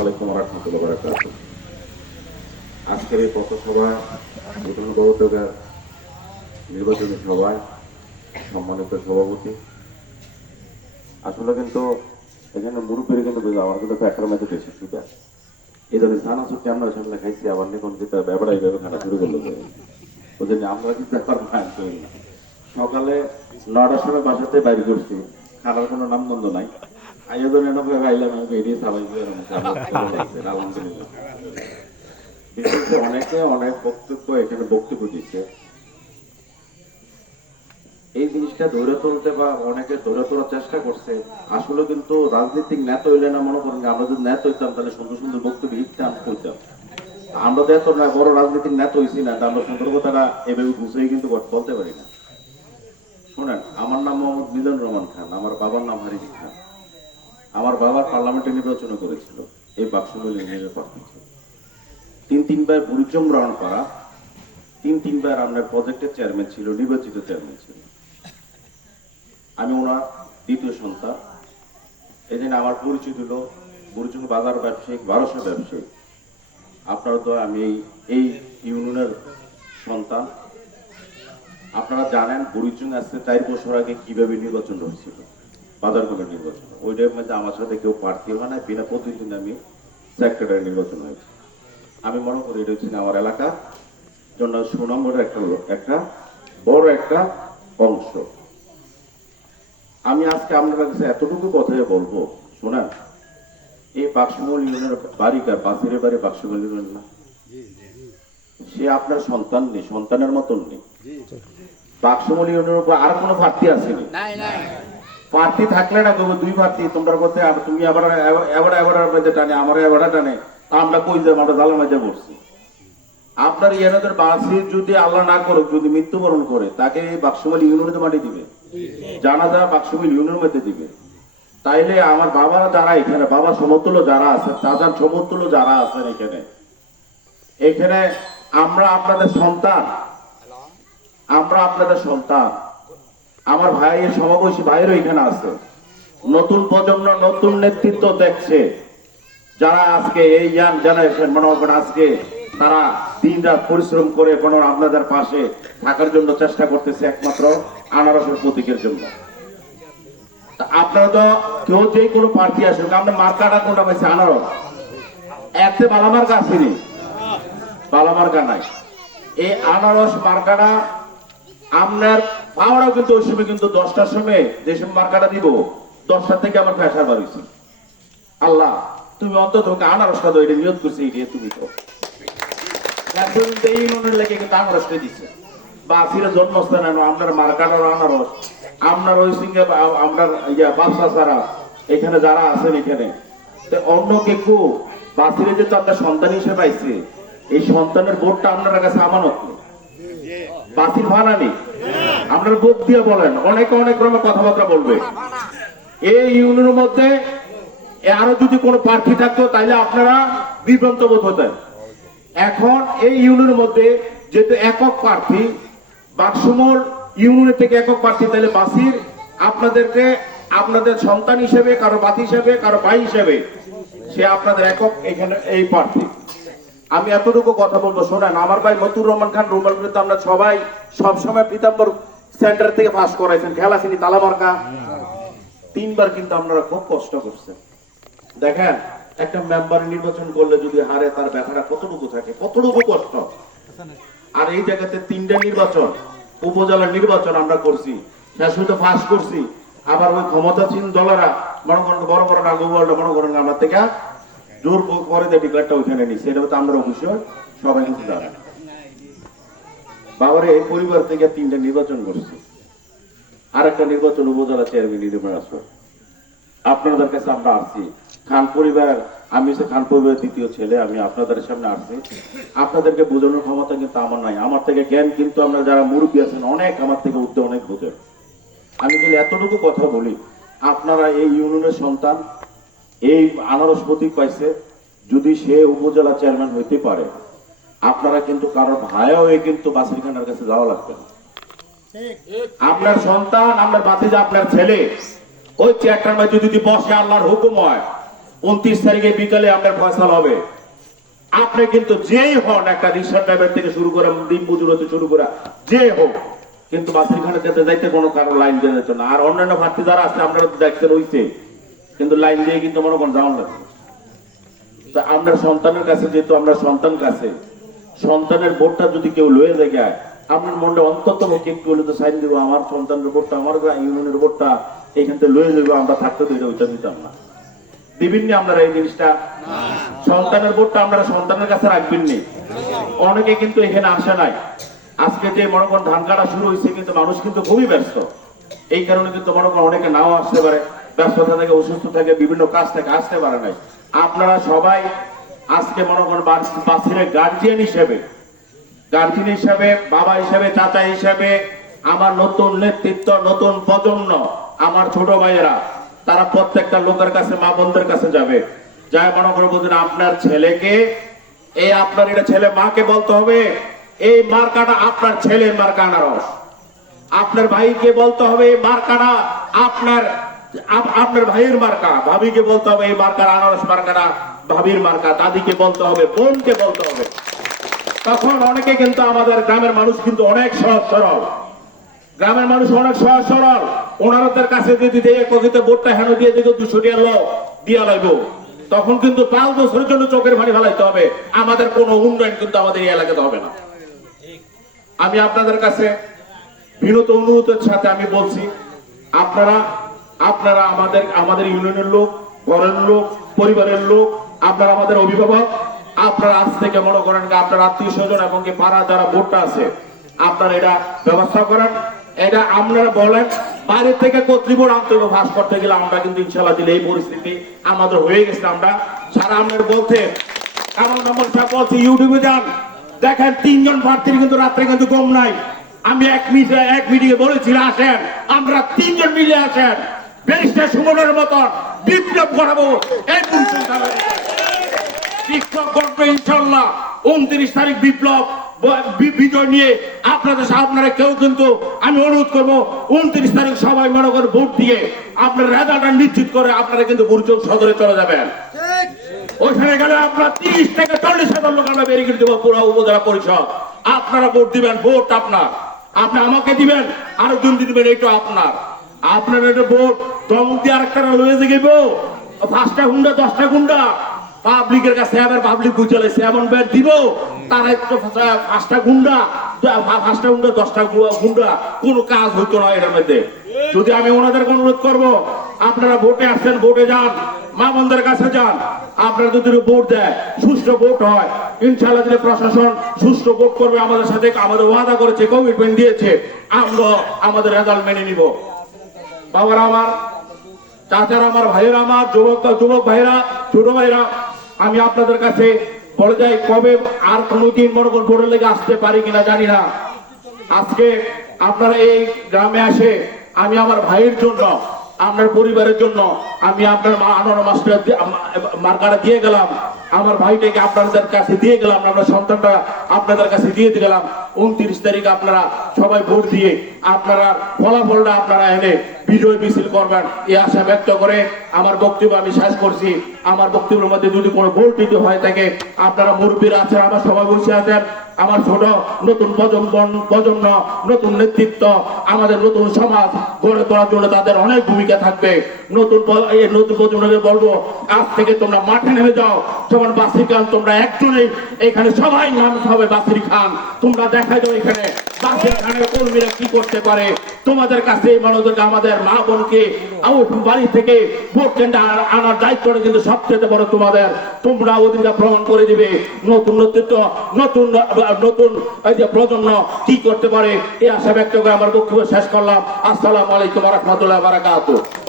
আলাইকুম রহমতুল্লাহ বারাকাত আজকের এই পথসভা বিধান বহুদগার নির্বাচনী সভায় সম্মানিত সভাপতি। আসলে কিন্তু এখানে মুরব্বীর কিন্তু আমার কিন্তু ফ্যাক্টর মেঝে বেশি সুবিধা এই ধরনের সানা ছুটি আমরা সামনে খাইছি, আবার নিখন কিন্তু ব্যাপারে এইভাবে খানা শুরু করল ওই জন্য আমরা কিন্তু এখন খান সকালে নটার সময় বাসাতে বাইরে করছি খানার কোনো নাম গন্ধ নাই। আয়োজন এনে করে গাইলাম আমি সবাই আলহামদুলিল্লাহ। অনেকে অনেক বক্তব্য এখানে বক্তব্য দিচ্ছে। এই জিনিসটা ধরে তুলতে বা অনেকে ধরে তোলার চেষ্টা করছে আসলে কিন্তু রাজনৈতিক নেতা হইলে না মনে করেন যে আমরা যদি নেতা হইতাম তাহলে সুন্দর সুন্দর বক্তব্য আমি করতাম আমরা তো এত না বড় রাজনৈতিক নেতা হইছি না আমরা সুন্দর কথাটা এভাবে গুছিয়ে কিন্তু বলতে পারি না। শোনেন আমার নাম মোহাম্মদ মিলন রহমান খান আমার বাবার নাম হারিজি খান। আমার বাবার পার্লামেন্টে নির্বাচন করেছিল, এই বাক্সমূল ইউনিয়নের প্রার্থী তিন তিনবার বুড়িচম গ্রহণ করা, তিন তিনবার আপনার প্রজেক্টের চেয়ারম্যান ছিল, নির্বাচিত চেয়ারম্যান ছিল। আমি ওনার দ্বিতীয় সন্তান। এই জন্য আমার পরিচয় দিল বুড়িচুং বাজার ব্যবসায়িক বারোশো ব্যবসায়িক আপনারা তো আমি এই- এই ইউনিয়নের সন্তান। আপনারা জানেন বুড়িচুং আসতে চার বছর আগে কীভাবে নির্বাচন হয়েছিল। বাজার কমিটি নির্বাচন। ওইটার মধ্যে আমার সাথে কেউ প্রার্থী হয় না বিনা প্রতিদিন আমি সেক্রেটারি নির্বাচন হয়েছে। আমি মনে করি এটা হচ্ছে আমার এলাকার জন্য সুনামের একটা একটা বড় একটা অংশ। আমি আজকে আপনার কাছে এতটুকু কথাই বলব শোনেন এই বাক্সমল ইউনিয়নের বাড়িকার বাসিরের বাড়ি বাক্সমল ইউনিয়ন না? সে আপনার সন্তান নেই সন্তানের মতন নেই। বাক্সমল ইউনিয়নের উপর আর কোনো প্রার্থী আসেনি। নাই নাই। প্রার্থী থাকলে না কবে দুই প্রার্থী তোমরা করতে তুমি আবার এবার এবার মধ্যে টানে আমার এবার টানে। আমরা কই যাব? আমরা জালা মাঝে পড়ছি আপনার ইয়ানদের বাসির যদি আল্লাহ না করুক, যদি মৃত্যুবরণ করে, তাকে বাক্সমল ইউনিয়নের মাটি দিবে। জানা যা বাক্সমল ইউনিয়নের মধ্যে দিবে। তাইলে আমার বাবারা যারা এখানে, বাবা সমতুল্য যারা আছে চাচার সমতুল্য যারা আছেন এখানে এখানে আমরা আপনাদের সন্তান। আমরা আপনাদের সন্তান। আমার ভাইয়ের সমাবেশী ভাইয়েরও এখানে আছে। নতুন প্রজন্ম, নতুন নেতৃত্ব দেখছে। যারা আজকে এই ইয়াং জেনারেশন, মনে করেন আজকে তারা দিন রাত পরিশ্রম করে হয় আপনাদের পাশে থাকার জন্য চেষ্টা করতেছে একমাত্র আনারসের প্রতীকের জন্য। আপনারা তো কেউ যে কোনো প্রার্থী আসুক আমরা মার্কাটা কোনটা পাইছে আনারস। এতে বালা মার্কা আসেনি। বালা মার্কা নাই। এই আনারস মার্কাটা আপনার পাওয়ারও কিন্তু ওই সময় কিন্তু দশটার সময় যে সময় মার্কাটা দিব। দশটা থেকে আমার প্রেশার বাড়িয়েছি। আল্লাহ, তুমি অন্তত ওকে আনারসটা এটা নিয়োগ করছে এটা তুমি তো। এই মনের লেগে কিন্তু দিচ্ছে। বা জন্মস্থান আনো, আপনার মার্কাটার আপনার ওই আপনার ইয়া ছাড়া এখানে যারা আছেন এখানে অন্য কেউ বাসিরে যে তো আপনার সন্তান হিসেবে আইছে এই সন্তানের বোর্ডটা আপনার কাছে আমানত নেই। বাতিল ভাড়া আপনার দিয়ে বলেন, অনেকে অনেক রকমের কথাবার্তা বলবে। এই ইউনিয়নের মধ্যে আরও যদি কোনো প্রার্থী থাকতো তাহলে আপনারা বিভ্রান্ত বোধ হতেন। এখন এই ইউনিয়নের মধ্যে যেহেতু একক প্রার্থী বাক্সমোর ইউনিয়নের থেকে একক প্রার্থী তাহলে বাসির আপনাদেরকে আপনাদের সন্তান হিসেবে, কারও বাতি হিসেবে, কারও ভাই হিসেবে, সে আপনাদের একক এখানে এই প্রার্থী। আমি এতটুকু কথা বলব, শোনেন, আমার ভাই মতুর রহমান খান, রুমাল কিন্তু আমরা সবাই সবসময় পীতাম্বর সেন্টার থেকে পাস করাইছেন। খেলা চিনি তালামার্কা। তিনবার কিন্তু আপনারা খুব কষ্ট করছেন। দেখেন, একটা মেম্বার নির্বাচন করলে যদি হারে তার ব্যথাটা কতটুকু থাকে, কতটুকু কষ্ট? আর এই জায়গাতে তিনটা নির্বাচন উপজেলা নির্বাচন আমরা করছি। শেষ হয়তো ফাঁস করছি। আবার ওই ক্ষমতাসীন দলেরা, মনে করেন বড় বড় নাগু বলটা মনে করেন আমরা থেকে জোর করে দিয়ে ডিক্লারটা ওইখানে নিচ্ছে এটা হচ্ছে আমরা অবশ্যই সবাই কিন্তু জানেন বাবারে পরিবার থেকে তিনটা নির্বাচন করছি। আর একটা নির্বাচন উপজেলা চেয়ারম্যান নির্বাচন আসবে আপনাদের কাছে আমরা আসছি। খান পরিবার, আমি হচ্ছে খান পরিবারের দ্বিতীয় ছেলে, আমি আপনাদের সামনে আসছি। আপনাদেরকে বোঝানোর ক্ষমতা কিন্তু আমার নাই। আমার থেকে জ্ঞান কিন্তু আমরা যারা মুরব্বী আছেন, অনেক আমার থেকে উঠতে অনেক বোঝেন আমি কিন্তু এতটুকু কথা বলি, আপনারা এই ইউনিয়নের সন্তান এই আনারস প্রতীক পাইছে, যদি সে উপজেলা চেয়ারম্যান হইতে পারে, আপনারা কিন্তু কারও ভাইও হয়ে কিন্তু বাসির খানের কাছে যাওয়া লাগবে আপনার সন্তান, আপনার বাতিজা আপনার ছেলে, ওই চেয়ারটার মধ্যে যদি বসে আল্লাহর হুকুম হয়, উনত্রিশ তারিখে বিকালে আপনার ফয়সাল হবে। আপনি কিন্তু যেই হন, একটা রিক্সা ড্রাইভার থেকে শুরু করে দিন মজুর হতে শুরু করে, যে হোক, কিন্তু বাসিরখানে যেতে যাইতে কোনো কারও লাইন দিয়ে যেত না আর অন্যান্য প্রার্থী যারা আছে, আপনারা দেখতে রইছে কিন্তু লাইন দিয়ে কিন্তু মনে করেন যাওয়ান লাগবে তা আমরা সন্তানের কাছে, যেহেতু আমরা সন্তান কাছে, সন্তানের ভোটটা যদি কেউ লয়ে যায় আপনার মনে অন্তত একটু হলে তো সাইন দিব, আমার সন্তানের ভোটটা, আমার ইউনিয়নের ভোটটা এখান থেকে লয়ে যাব আমরা থাকতে তো ওইটা দিতাম না। দিবেননি আপনারা এই জিনিসটা, সন্তানের ভোটটা আপনারা সন্তানের কাছে রাখবেন নি। অনেকে কিন্তু এখানে আসে নাই। আজকে যে মনে করেন ধান কাটা শুরু হয়েছে, কিন্তু মানুষ কিন্তু খুবই ব্যস্ত। এই কারণে কিন্তু মনে করেন অনেকে নাও আসতে পারে। ব্যস্ততা থেকে, অসুস্থ থেকে, বিভিন্ন কাজ থেকে আসতে পারে নাই। আপনারা সবাই আজকে মনে করেন বাস- বাসিরের গার্জিয়ান হিসেবে গার্জিয়ান হিসেবে, বাবা হিসেবে, চাচা হিসেবে, আমার নতুন নেতৃত্ব, নতুন প্রজন্ম, আমার ছোট ভাইয়েরা, তারা প্রত্যেকটা লোকের কাছে, মা বোনদের কাছে যাবে। যাই মনে করে বলছেন আপনার ছেলেকে, এই আপনার এটা ছেলে মাকে বলতে হবে, এই মার্কাটা আপনার ছেলের মার্কা আনারস আপনার ভাইকে বলতে হবে, এই মার্কাটা আপনার আপ- আপনার ভাইয়ের মার্কা, ভাবিকে বলতে হবে এই মার্কার আনারস মার্কাটা, ভাবির মার্কা, দাদিকে বলতে হবে, বোনকে বলতে হবে। তখন অনেকে কিন্তু আমাদের গ্রামের মানুষ কিন্তু অনেক সহজ সরল। গ্রামের মানুষ অনেক সহজ সরল। ওনারদের কাছে যদি দিয়ে কথিত ভোটটা হেন দিয়ে দিত, দুশো টিয়া লো, দিয়া লাগব তখন কিন্তু পাঁচ বছরের জন্য চোখের পানি ফেলাইতে হবে। আমাদের কোনো উন্নয়ন কিন্তু আমাদের এই এলাকাতে হবে না। আমি আপনাদের কাছে বিনত অনুরোধের সাথে আমি বলছি, আপনারা আপনারা আমাদের আমাদের ইউনিয়নের লোক, ঘরের লোক, পরিবারের লোক, আপনারা আমাদের অভিভাবক, আপনারা আজ থেকে মনে করেন আপনার আত্মীয় স্বজন এবং পাড়া যারা ভোটটা আছে, আপনারা এটা ব্যবস্থা করেন। এটা আপনারা বলেন, বাইরে থেকে কর্তৃপক্ষ আনতে হবে ফাঁস করতে গেলে আমরা কিন্তু ইনশাল্লাহ দিলে এই পরিস্থিতি আমাদের হয়ে গেছে। আমরা সারা আমাদের বলতে কামাল নম্বর সাহেব বলছে, ইউটিউবে যান, দেখেন তিনজন প্রার্থীর কিন্তু রাত্রে কিন্তু কম নাই। আমি এক মিনিটে এক মিনিটে বলেছিলাম আসেন, আমরা তিনজন মিলে আসেন। ব্যারিস্টার সুমনের বিপ্লব করাবো শিক্ষক ইনশাল্লাহ উনত্রিশ তারিখ বিপ্লব বিজয় নিয়ে আপনাদের আপনারা কেউ কিন্তু আমি অনুরোধ করব, উনত্রিশ তারিখ সবাই মনে করে ভোট দিয়ে আপনার রেজাল্টটা নিশ্চিত করে আপনারা কিন্তু বুরচক সদরে চলে যাবেন। ওইখানে গেলে আপনার তিরিশ থেকে চল্লিশ হাজার লোক আমরা বেরিয়ে দেবো, পুরো উপজেলা পরিষদ। আপনারা ভোট দিবেন, ভোট আপনার। আপনি আমাকে দিবেন আরও আরেকজন দিবেন এটা আপনার। আপনার এটা ভোট আরেকটা লয়ে যাইব পাঁচটা গুন্ডা, দশটা গুন্ডা। পাবলিকের কাছে আবার পাবলিক বের দিব, তারা একটু পাঁচটা গুন্ডা পাঁচটা গুন্ডা, দশটা গুন্ডা, কোনো কাজ হইতো না এর মধ্যে। যদি আমি ওনাদের অনুরোধ করব, আপনারা ভোটে আসছেন ভোটে যান মা বোনদের কাছে যান, আপনারা যদি ভোট দেয়, সুষ্ঠু ভোট হয়, ইনশাআল্লাহ যদি প্রশাসন সুষ্ঠু ভোট করবে, আমাদের সাথে আমাদের ওয়াদা করেছে কমিটমেন্ট দিয়েছে আমরা আমাদের রেজাল্ট মেনে নিব। বাবারা আমার চাচারা আমার ভাইয়েরা, আমার যুবক যুবক ভাইরা ছোট ভাইরা আমি আপনাদের কাছে বলে যাই, কবে আর কোনোদিন মনে করুন ভোটের লেগে আসতে পারি কিনা জানি না। আজকে আপনারা এই গ্রামে আসে আমি আমার ভাইয়ের জন্য, আপনার পরিবারের জন্য, আমি আপনার মা আনোয়ার মাস্টার মার্কাটা দিয়ে গেলাম। আমার ভাইটাকে আপনাদের কাছে দিয়ে গেলাম, আমরা সন্তানটা আপনাদের কাছে দিয়ে দিলাম। উনত্রিশ তারিখ আপনারা সবাই ভোট দিয়ে আপনারা ফলাফলটা আপনারা এনে বিজয় মিছিল করবেন। এই আশা ব্যক্ত করে আমার বক্তব্য আমি শেষ করছি। আমার বক্তব্যের মধ্যে যদি কোনো ভুল ত্রুটি হয়ে থাকে, আপনারা মুরব্বীরা আছেন, আমার সবাই বসে আছেন, আমার ছোট নতুন প্রজন্ম প্রজন্ম, নতুন নেতৃত্ব আমাদের নতুন সমাজ গড়ে তোলার জন্য তাদের অনেক ভূমিকা থাকবে। নতুন নতুন প্রজন্মকে বলব, আজ থেকে তোমরা মাঠে নেমে যাও। যেমন বাসির খান, তোমরা একজনেই। এখানে সবাই নামতে হবে বাসির খান। তোমরা দেখা যাও এখানে বাসির খানের কর্মীরা কি করতে পারে। তোমাদের কাছে মানুষদেরকে আমাদের মা বোনকে বাড়ি থেকে ভোট আনার দায়িত্বটা কিন্তু সবচেয়ে বড় তোমাদের। তোমরা ওদিনটা প্রমাণ করে দিবে। নতুন নেতৃত্ব, নতুন নতুন এই যে প্রজন্ম কি করতে পারে এই আশা ব্যক্ত করে আমার বক্তব্য শেষ করলাম। আসসালামু আলাইকুম রহমতুল্লাহ বারাকাতুহ।